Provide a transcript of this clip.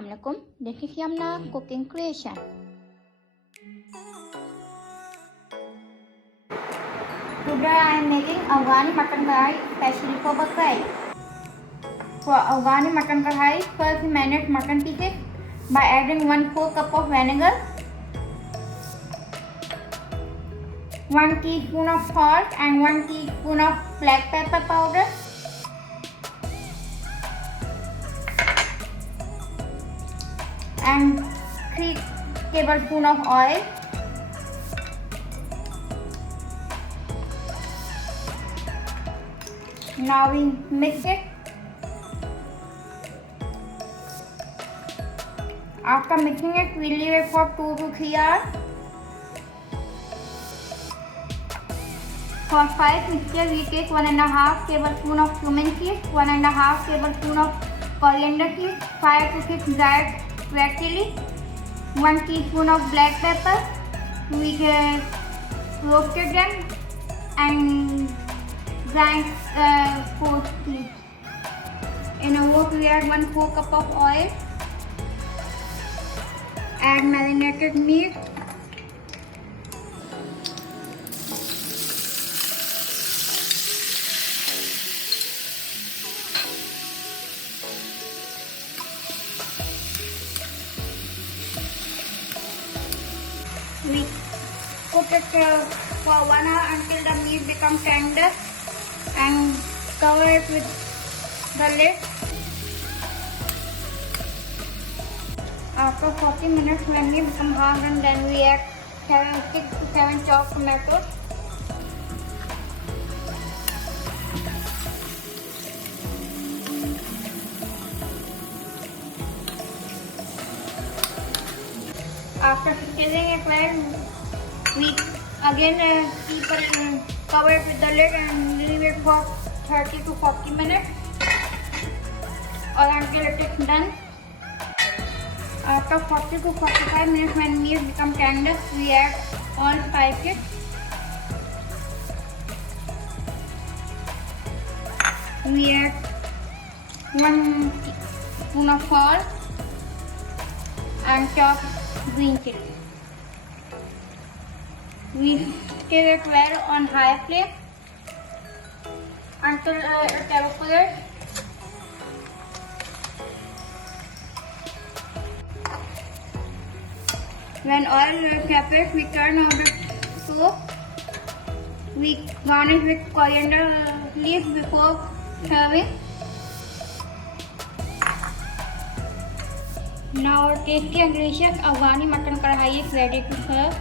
Assalamualaikum. This is Yumna cooking creation. Today I am making Afghani Mutton Karhai especially for Bakra. For Afghani Mutton Karhai, first marinate mutton pieces by adding 1/4 cup of vinegar, 1 teaspoon of salt and 1 teaspoon of black pepper powder, and 3 tablespoons of oil. Now we mix it. After mixing it, we leave it for 2 to 3 hours. For spice mixture, we take 1.5 tablespoons of cumin seeds, 1.5 tablespoons of coriander seeds, 5 to 6 dried red chillies, 1 teaspoon of black pepper. We roasted them and grind coarse seeds. In a wok, we add 1/4 cup of oil. Add marinated meat. We cook it for 1 hour until the meat becomes tender and cover it with the lid. After 40 minutes, when meat becomes hard, and then we add 6 to 7 chopped tomatoes. After stirring it well, we again cover it with the lid and leave it for 30 to 40 minutes or until it is done. After 40 to 45 minutes, when meat becomes tender, we add all spices. We add 1 teaspoon of salt and chopped green chilli. We stir it well on high flame until it evaporates. When oil evaporates, we turn on the stove. We garnish with coriander leaves before serving. Now our tasty and delicious Afghani Mutton Karhai is ready to serve.